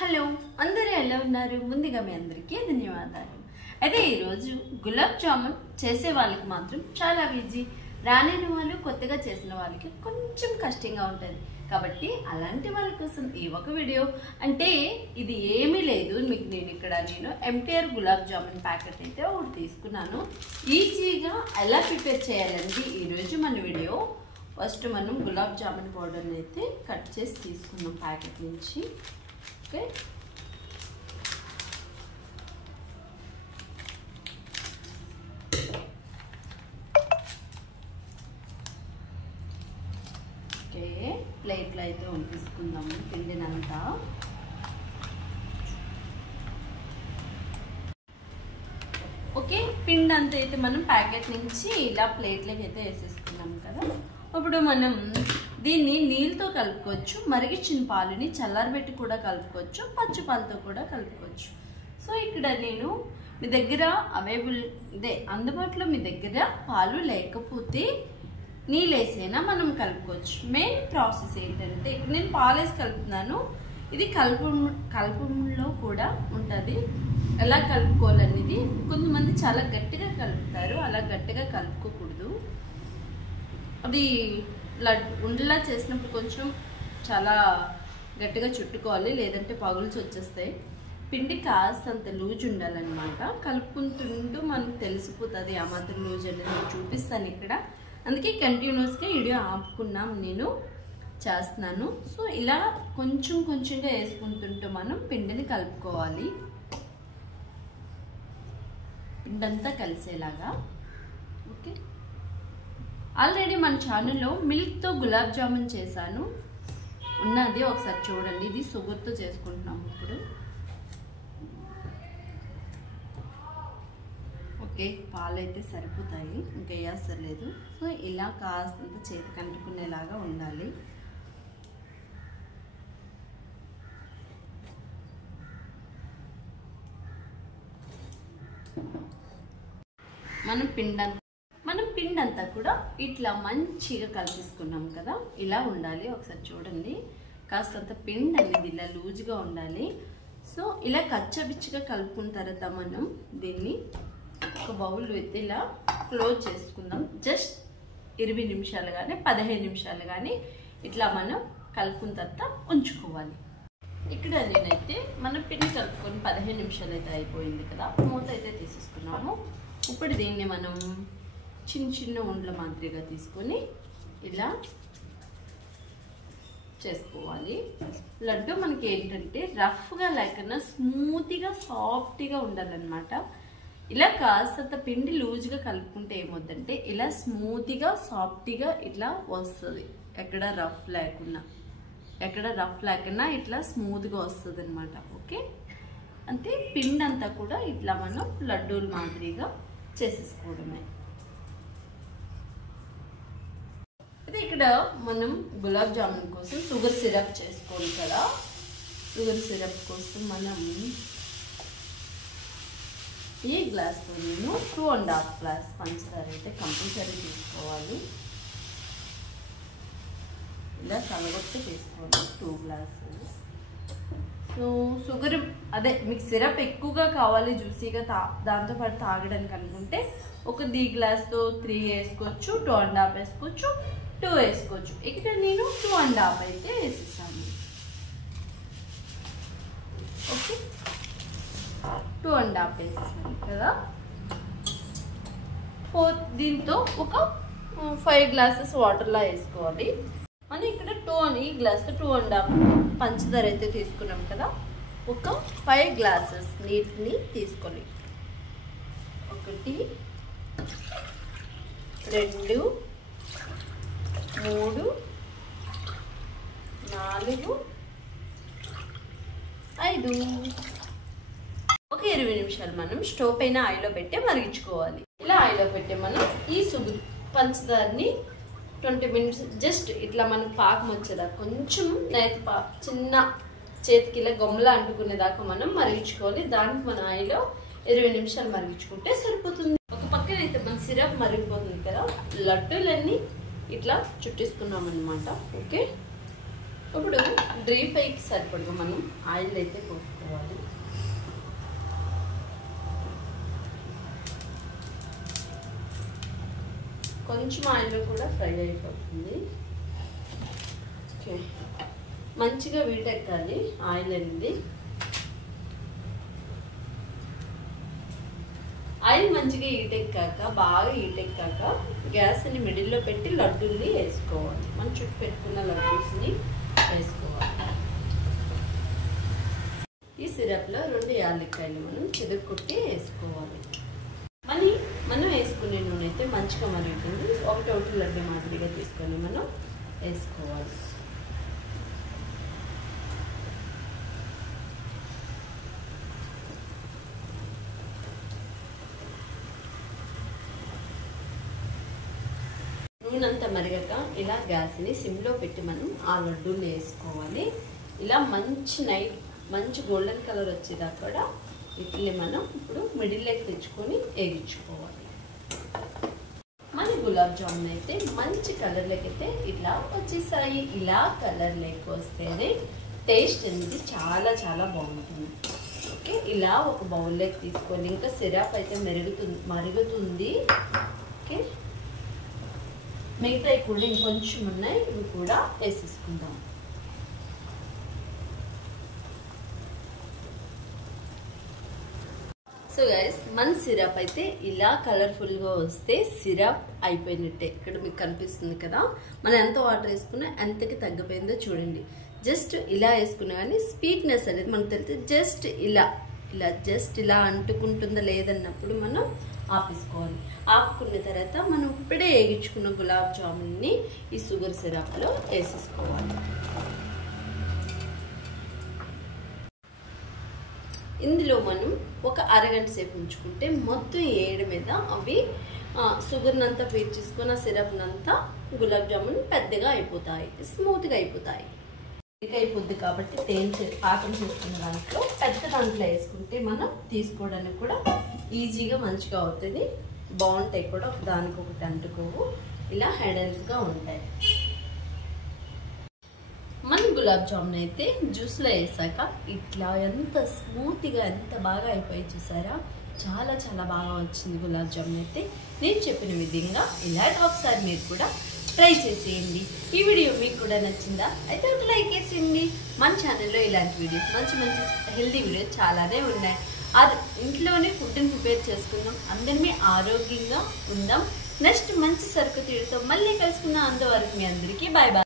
Hello అందరూ ఎలా ఉన్నారు? ముందుగా మీ అందరికీ ధన్యవాదాలు. అయితే ఈరోజు గులాబ్ జామున్ చేసే వాళ్ళకి మాత్రం చాలా ఈజీ, రాలేని వాళ్ళు కొత్తగా చేసిన వాళ్ళకి కొంచెం కష్టంగా ఉంటుంది. కాబట్టి అలాంటి వాళ్ళ కోసం ఈ ఒక వీడియో. అంటే ఇది ఏమీ లేదు, మీకు నేను ఎంటీఆర్ గులాబ్ జామున్ ప్యాకెట్ అయితే ఒకటి తీసుకున్నాను. ఈజీగా ఎలా ప్రిపేర్ చేయాలంటే ఈరోజు మన వీడియో. ఫస్ట్ మనం గులాబ్ జామున్ పౌడర్ని అయితే కట్ చేసి తీసుకున్నాం ప్యాకెట్ నుంచి. ఓకే, ప్లేట్లో అయితే వంపేసుకుందాము పిండినంతా. ఓకే, పిండి అంతా అయితే మనం ప్యాకెట్ నుంచి ఇలా ప్లేట్లోకి అయితే వేసేసుకున్నాం కదా. ఇప్పుడు మనం దీన్ని నీళ్ళతో కలుపుకోవచ్చు, మరిగించిన పాలుని చల్లారబెట్టి కూడా కలుపుకోవచ్చు, పచ్చి పాలతో కూడా కలుపుకోవచ్చు. సో ఇక్కడ నేను మీ దగ్గర అందుబాటులో మీ దగ్గర పాలు లేకపోతే నీళ్ళు వేసైనా మనం కలుపుకోవచ్చు. మెయిన్ ప్రాసెస్ ఏంటంటే ఇక్కడ నేను పాలు వేసి కలుపుతున్నాను. ఇది కలుపులో కూడా ఉంటుంది ఎలా కలుపుకోవాలనేది. కొంతమంది చాలా గట్టిగా కలుపుతారు, అలా గట్టిగా కలుపుకోకూడదు. అది ఉండలా చేసినప్పుడు కొంచెం చాలా గట్టిగా చుట్టుకోవాలి, లేదంటే పగుల్స్ వచ్చేస్తాయి. పిండి కాస్తంత లూజ్ ఉండాలన్నమాట. కలుపుకుంటుంటూ మనకు తెలిసిపోతుంది ఆ మాత్రం లూజ్ అనేది. నేను చూపిస్తాను ఇక్కడ, అందుకే కంటిన్యూస్గా వీడియో ఆపుకున్నాం నేను చేస్తున్నాను. సో ఇలా కొంచెం కొంచెంగా వేసుకుంటుంటూ మనం పిండిని కలుపుకోవాలి, పిండంతా కలిసేలాగా. ఓకే, ఆల్రెడీ మన ఛానల్లో మిల్క్తో గులాబ్ జామున్ చేశాను, ఉన్నది ఒకసారి చూడండి. ఇది షుగర్తో చేసుకుంటున్నాము ఇప్పుడు. ఓకే, పాలు అయితే సరిపోతాయి, ఇంకా వేయక్కర్లేదు. సో ఇలా కాస్తంత చేతికి అంటుకునేలాగా ఉండాలి. మనం పిండంతా కూడా ఇట్లా మంచిగా కలిపేసుకున్నాం కదా, ఇలా ఉండాలి. ఒకసారి చూడండి, కాస్తంత పిండి అనేది ఇలా లూజ్గా ఉండాలి. సో ఇలా కచ్చపిచ్చిగా కలుపుకున్న తర్వాత మనం దీన్ని ఒక బౌల్ అయితే ఇలా క్లోజ్ చేసుకుందాం. జస్ట్ 20 నిమిషాలు కానీ 15 నిమిషాలు కానీ ఇట్లా మనం కలుపుకున్న తర్వాత ఉంచుకోవాలి. ఇక్కడ నేనైతే మనం పిండి కలుపుకొని 15 నిమిషాలు అయితే అయిపోయింది కదా. మూత అయితే తీసేసుకున్నాము. ఇప్పుడు దీన్ని మనం చిన్న చిన్న ఉండల మాదిరిగా తీసుకొని ఇలా చేసుకోవాలి. లడ్డు మనకి ఏంటంటే రఫ్గా లేకుండా స్మూత్గా సాఫ్ట్గా ఉండాలన్నమాట. ఇలా కాస్తంత పిండి లూజ్గా కలుపుకుంటే ఏమవుతుందంటే ఇలా స్మూత్గా సాఫ్ట్గా ఇట్లా వస్తుంది, ఎక్కడ రఫ్ లేకుండా ఇట్లా స్మూత్గా వస్తుంది అనమాట. ఓకే, అంటే పిండి అంతా కూడా ఇట్లా మనం లడ్డూల మాదిరిగా చేసేసుకోవడమే. అయితే ఇక్కడ మనం గులాబ్ జామున్ కోసం షుగర్ సిరప్ చేసుకోవాలి కదా. షుగర్ సిరప్ కోసం మనం ఈ గ్లాస్తో నేను 2.5 గ్లాస్ పంచదార అయితే కంపల్సరీ తీసుకోవాలి. ఇలా కలగొట్టి తీసుకోవాలి 2 గ్లాసెస్. సో షుగర్ మీకు సిరప్ ఎక్కువగా కావాలి, జ్యూసీగా దాంతోపాటు తాగడానికి అనుకుంటే ఒక ది గ్లాస్తో 3 వేసుకోవచ్చు, 2.5 వేసుకోవచ్చు, 2 వేసుకోవచ్చు. ఇక్కడ నేను 2.5 అయితే వేసేసాను. ఓకే, 2.5 వేసాను కదా. దీంతో ఒక 5 గ్లాసెస్ వాటర్లా వేసుకోవాలి. అని ఇక్కడ ఈ గ్లాస్తో 2.5 పంచదార అయితే తీసుకున్నాం కదా. ఒక 5 గ్లాసెస్ నీటిని తీసుకొని 1 2 3 4 5 ఒక 20 నిమిషాలు మనం స్టవ్ పైన ఆయిల్లో పెట్టి మరిగించుకోవాలి. ఇలా ఆయిల్లో పెట్టి మనం ఈ పంచదారని 20 మినిట్స్ జస్ట్ ఇట్లా మనకు పాకం వచ్చేదాకా కొంచెం చిన్న చేతికి ఇలా గొమ్మలా అంటుకునేదాకా మనం మరిగించుకోవాలి. దానికి మన ఆయిల్లో 20 నిమిషాలు మరిగించుకుంటే సరిపోతుంది. ఒక పక్కన అయితే మన సిరప్ మరిగిపోతుంది కదా, లడ్డూలన్నీ ఇట్లా చుట్టేసుకున్నాం అనమాట. ఓకే, ఇప్పుడు డీప్ ఫ్రైకి సరిపడగా మనం ఆయిల్ అయితే పోసుకోవాలి. కొంచెం ఆయిల్లో కూడా ఫ్రై అయిపోతుంది. ఓకే, మంచిగా వీటెక్కాలి ఆయిల్ అనేది. ఆయిల్ మంచిగా ఈటెక్కాక, బాగా ఈటెక్కాక గ్యాస్ని మిడిల్లో పెట్టి లడ్డూల్ని వేసుకోవాలి. మనం చుట్టూ పెట్టుకున్న లడ్డూస్ని వేసుకోవాలి. ఈ సిరప్లో 2 యాలక్కాయలు మనం చెదుక్కొట్టి వేసుకోవాలి. మనం వేసుకునే నూనె అయితే మంచిగా మరుగుతుంది. ఒకటి లడ్డు మాదిరిగా తీసుకొని మనం వేసుకోవాలి. నూనె అంతా మరిగాక ఇలా గ్యాస్ని సిమ్లో పెట్టి మనం ఆ లడ్డూలు వేసుకోవాలి. ఇలా మంచి గోల్డెన్ కలర్ వచ్చేదాకా కూడా వీటిని మనం ఇప్పుడు మిడిల్లోకి తెచ్చుకొని వేగించుకోవాలి. మన గులాబ్ జామున్ అయితే మంచి కలర్లోకి అయితే ఇలా వచ్చేసాయి. ఇలా కలర్లోకి వస్తేనే టేస్ట్ అనేది చాలా చాలా బాగుంటుంది. ఓకే, ఇలా ఒక బౌల్లోకి తీసుకొని ఇంకా సిరప్ అయితే మరుగుతుంది. ఓకే, మిగతాయి కూడా ఇంకొంచెం ఉన్నాయి, ఇవి కూడా వేసేసుకుందాం. సో గైస్, మన సిరప్ అయితే ఇలా కలర్ఫుల్గా వస్తే సిరప్ అయిపోయినట్టే. ఇక్కడ మీకు కనిపిస్తుంది కదా, మనం ఎంత వాటర్ వేసుకున్నా ఎంతకి తగ్గిపోయిందో చూడండి. జస్ట్ ఇలా వేసుకున్నా కానీ స్వీట్నెస్ అనేది మనకు తెలిస్తే జస్ట్ ఇలా అంటుకుంటుందా లేదన్నప్పుడు మనం ఆపేసుకోవాలి. ఆపుకున్న తర్వాత మనం ఇప్పుడే వేగించుకున్న గులాబ్ జామున్ని ఈ షుగర్ సిరప్లో వేసేసుకోవాలి. ఇందులో మనం ఒక అరగంట సేపు ఉంచుకుంటే మొత్తం ఏడు మీద అవి షుగర్నంతా పీల్చేసుకొని ఆ సిరప్నంతా గులాబ్ జామున్ పెద్దగా అయిపోతాయి, స్మూత్గా అయిపోతాయి. అయిపోద్ది కాబట్టి పాకం చేసుకున్న దాంట్లో పెద్ద దాంట్లో వేసుకుంటే మనం తీసుకోవడానికి కూడా ఈజీగా మంచిగా అవుతుంది. బాగుంటాయి కూడా, దానికొకటి అంటుకోవు, ఇలా హెడల్గా ఉంటాయి. మన గులాబ్ జామున్ అయితే జ్యూస్లో వేసాక ఇట్లా ఎంత స్మూత్గా ఎంత బాగా అయిపోయి చూసారా, చాలా చాలా బాగా వచ్చింది గులాబ్ జామున్ అయితే. నేను చెప్పిన విధంగా ఇలాంటి ఒకసారి మీరు కూడా ట్రై చేసేయండి. ఈ వీడియో మీకు కూడా నచ్చిందా అయితే ఒక లైక్ వేసేయండి. మన ఛానల్లో ఇలాంటి వీడియోస్ మంచి హెల్దీ వీడియోస్ చాలానే ఉన్నాయి. అది ఇంట్లోనే ఫుడ్ని ప్రిపేర్ చేసుకుందాం, అందరినీ ఆరోగ్యంగా ఉందాం. నెక్స్ట్ మంచి సరుకు తీరుతో మళ్ళీ కలుసుకుందాం. అంతవరకు మీ అందరికీ బాయ్ బాయ్.